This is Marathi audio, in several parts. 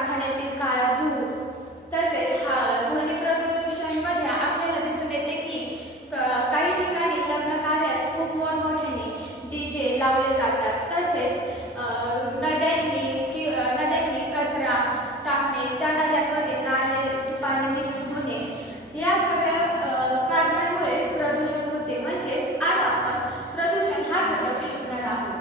कारखान्यातील काळा धूर, तसेच ध्वनी प्रदूषणमध्ये आपल्याला दिसून येते की काही ठिकाणी लग्न कार्यात खूप मोठमोठ्याने डीजे लावले जातात. तसेच नद्यांनी कचरा टाकणे, त्या नद्यांमध्ये नाल्याचे पाणी मिक्स होणे, या सगळ्या कारणांमुळे प्रदूषण होते. म्हणजेच आज आपण प्रदूषण हा घटक शिकणार आहोत.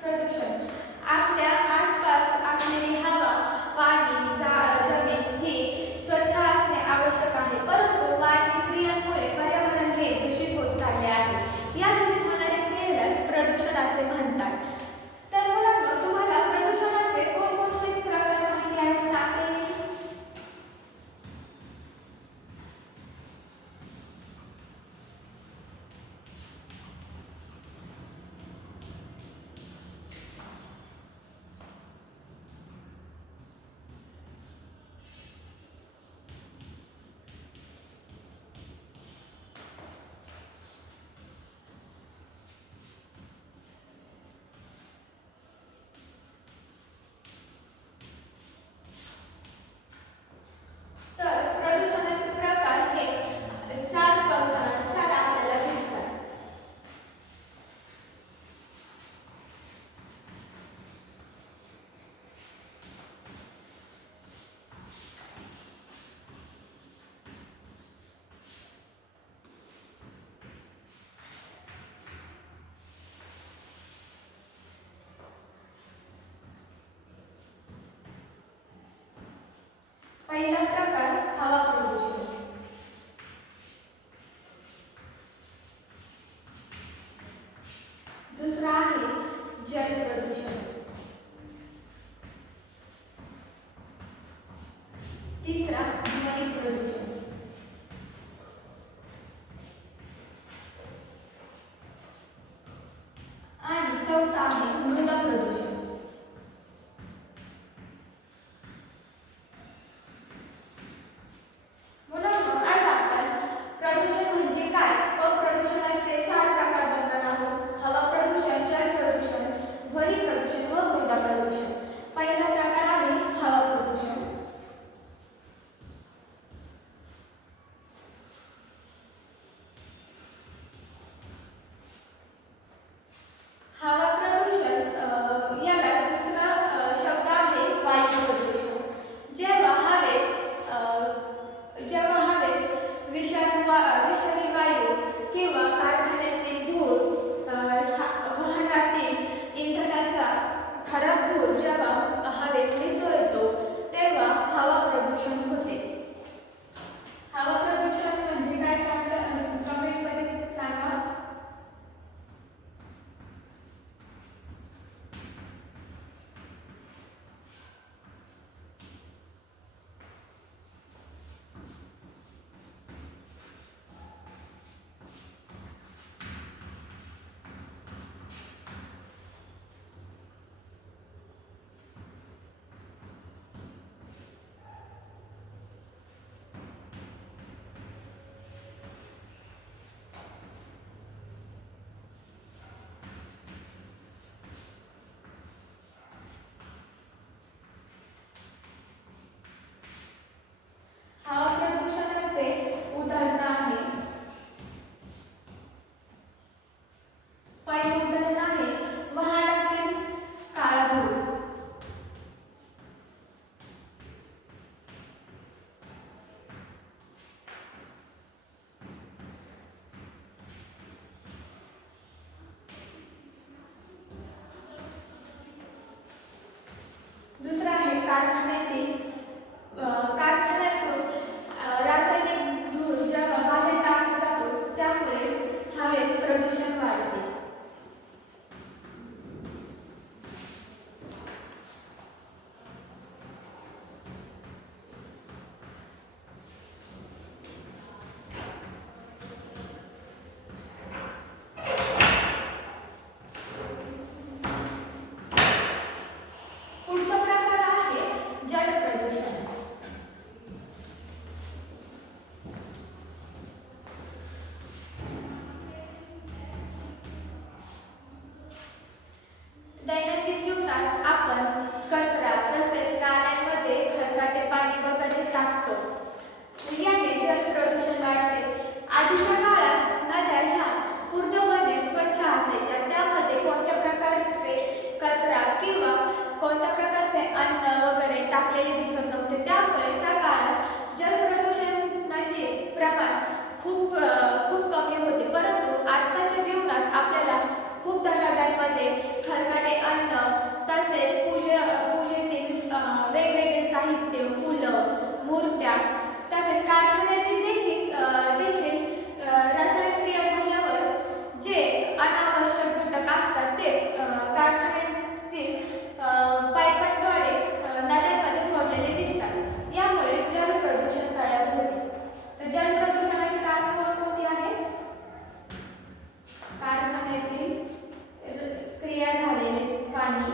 प्रदूषण आपल्या आसपास असलेली हवा, पाणी, जमीन ही स्वच्छ असणे आवश्यक आहे, परंतु मानवी क्रियांमुळे पर्यावरण हे दूषित होत चालले आहे. या दूषित होणाऱ्या क्रियेलाच प्रदूषण असे म्हणतात. तर मुलांनो, तुम्हाला प्रदूषणाचे कोणकोणते प्रकार माहिती आहेत सांगता येईल? तर प्रदूषणाचे प्रकार हे चार आपल्याला दिसतात. पहिला प्रकार हवा प्रदूषण. दुसरा आहे जल प्रदूषण. तिसरा ध्वनी प्रदूषण. आणि चौथा आहे मृदा प्रदूषण. मुलांनो, आज आपण प्रदूषण म्हणजे काय व प्रदूषणाचे 4 प्रकार बघणार आहोत. हवा प्रदूषण, जल प्रदूषण, ध्वनी प्रदूषण व मृदा प्रदूषण. पहिला प्रकार आहे हवा प्रदूषण. हवा प्रदूषण याला दुसरा शब्द आहे वायू प्रदूषण. जेव्हा हवेत विषारी वायू किंवा कारखान्यातील धूळ, वाहनातील इंधनाचा खराब धूर जेव्हा हवेत मिसळतो तेव्हा हवा प्रदूषण होते. हवा प्रदूषण म्हणजे काय सांगा, कमेंटमध्ये सांगा. हवा प्रदूषणाचे उदाहरण आहे. पहिले उदाहरण आहे वाहनातील काळा धूर. दुसरा आहे कारखान्यातून रासायनिक धूर जेव्हा बाहेर टाकला जातो त्यामुळे हवेत प्रदूषण वाढते. याने जल प्रदूषण वाढते. आधीच्या काळात नद्या ह्या पूर्णपणे स्वच्छ असायच्या. त्यामध्ये कोणत्या प्रकारचे कचरा किंवा कोणत्या प्रकारचे अन्न वगैरे टाकलेले दिसत नव्हते. त्यामुळे त्या काळात जलप्रदूषणाचे प्रमाण खूप कमी होते. परंतु आत्ताच्या जीवनात आपल्याला खूप नद्यांमध्ये खरकटे अन्न, तसेच पूजेतील वेगवेगळे साहित्य, फुलं, मूर्त्या, तसेच कारखान्यातील देखील रासायनिक क्रिया झाल्यावर जे अनावश्यक घटक असतात ते कारखान्यातील पाईपांद्वारे नद्यांमध्ये सोडलेले दिसतात. यामुळे जलप्रदूषण तयार होते. तर जलप्रदूषणाची कारणे कोणती आहेत? कारखान्यातील क्रिया झालेले पाणी,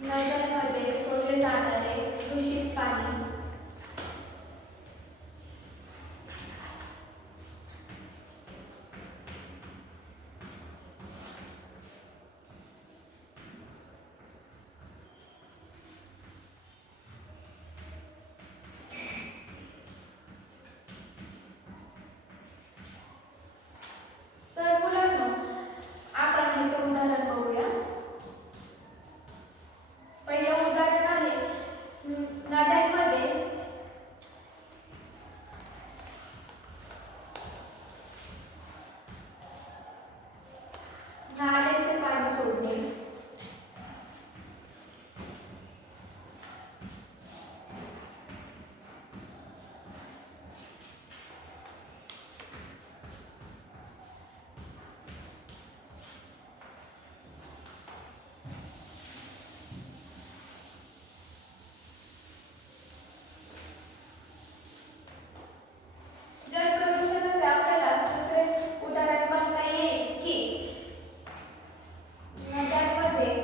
नद्यांमध्ये सोडले जाणारे दूषित पाणी, तर मुलांनो आपण याचं उदाहरण बघूया. पहिलं उदाहरण आहे नद्यांमध्ये नाल्याचे पाणी सोडणे. जलप्रदूषणाचे आपल्याला दुसरे उदाहरण म्हणता येईल की नद्यांमध्ये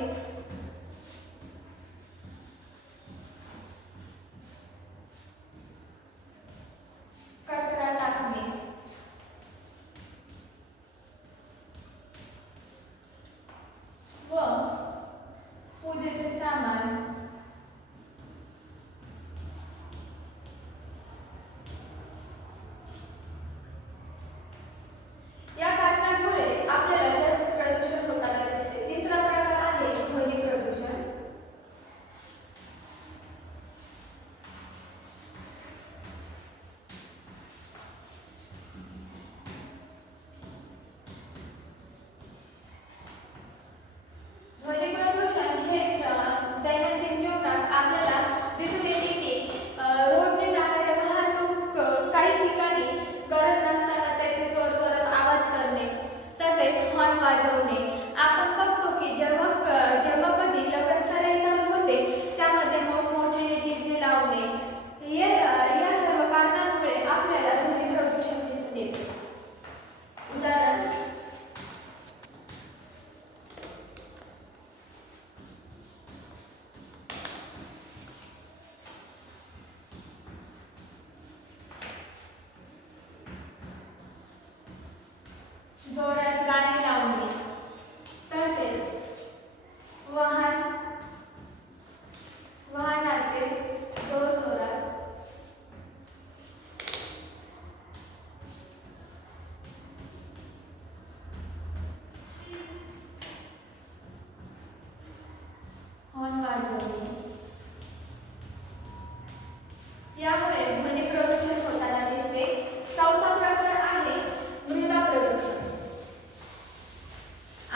कचरा टाकणे, व पूजेचे सामान, या कारणांमुळे आपल्याला जल प्रदूषण होताना दिसते. तिसरा प्रकार आहे ध्वनी प्रदूषण. ध्वनी प्रदूषण हे दैनंदिन जीवनात आपल्याला दिसून येते की रोडने जाणाऱ्या वाहतूक काही ठिकाणी गरज नसताना त्याचे जोरजोरात आवाज करणे, तसेच हॉर्न वाजवणे. आपण बघतो की जेव्हा कधी लग्न सराई चालू होते त्यामध्ये मोठमोठे डीजे लावणे, या सर्व कारणांमुळे आपल्याला ध्वनी प्रदूषण दिसून येते. उदाहरण जोरात गाणी लावणे, तसेच वाहनाचे जोरजोरात हॉर्न वाजवणे, यामुळे ध्वनी प्रदूषण होताना दिसते. चौथा प्रकार आहे मृदा प्रदूषण.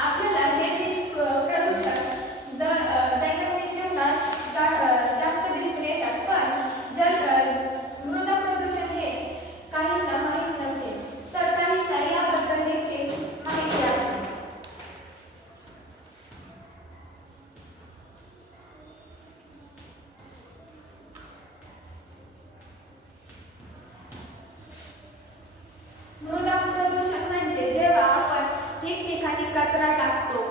आपल्याला हे प्रदूषण दैनंदिन जीवनात जास्त दिसून येतात, पण मृदा प्रदूषण हे काहींना माहीत नसेल, तर काहींना याबद्दल देखील माहिती आहे. म्हणजे जेव्हा आपण ठिकठिकाणी कचरा टाकतो,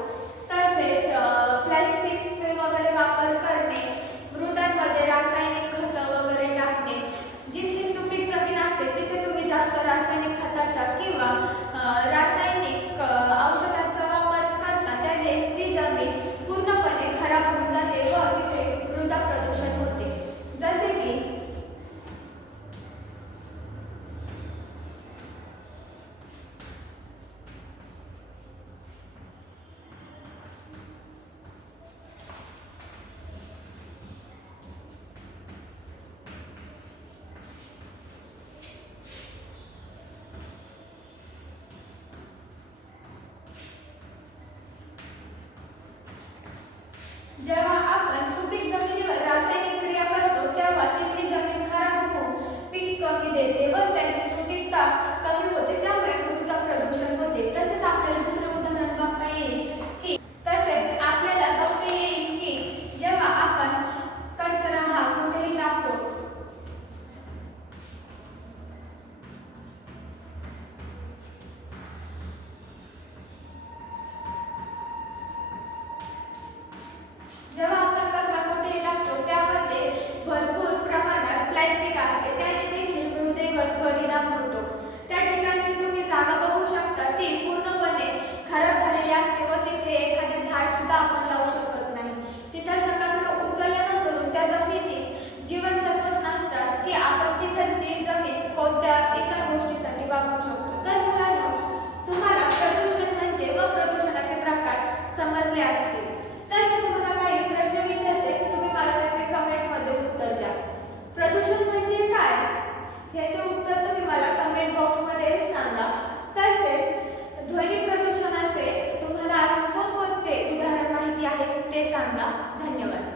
तसेच प्लॅस्टिकचे वगैरे वापर करणे, मृदांमध्ये रासायनिक खतं वगैरे टाकणे. जिथे सुपीक जमीन असते तिथे तुम्ही जास्त रासायनिक खताचा किंवा रासायनिक औषधांचा वापर करता, त्यावेळेस ती जमीन पूर्णपणे खराब होऊन जाते व तिथे मृदा प्रदूषण होते. जसे की जेव्हा आपण सुपीक जमिनीवर रासायनिक क्रिया करतो, तेव्हा तिथली जमीन खराब होऊन पीक कमी देते व त्याची सुपीकता कमी होते, त्यामुळे मृदा प्रदूषण होते. तसेच आपल्याला दुसरं उदाहरण बघता येईल की जेव्हा आपण कचरा हा कुठेही टाकतो, जेव्हा आपण कचरा कुठेही टाकतो त्यामध्ये भरपूर प्रमाणात प्लॅस्टिक असते, त्याने देखील मृदेवर परिणाम होतो. त्या ठिकाणची तुम्ही जागा बघू शकता, ती पूर्णपणे खराब झालेली असते व तिथे एखादे झाड सुद्धा आपण लावू शकत नाही. तिथलचा कचरा उचलल्यानंतर त्या जमिनीत जीवनसत्वच नसतात की आपण तिथलची जमीन कोणत्या इतर गोष्टीसाठी वापरू शकतो. तर मुलांनो, तुम्हाला प्रदूषण म्हणजे व प्रदूषणाचे प्रकार समजले असतील. तर मी तुम्हाला काही प्रश्न विचारते, तुम्ही मला त्याचे कमेंटमध्ये उत्तर द्या. प्रदूषण म्हणजे काय, याचे उत्तर तुम्ही मला कमेंट बॉक्समध्ये सांगा. तसेच ध्वनी प्रदूषणाचे तुम्हाला अजून कोणते उदाहरण माहिती आहे ते सांगा. धन्यवाद.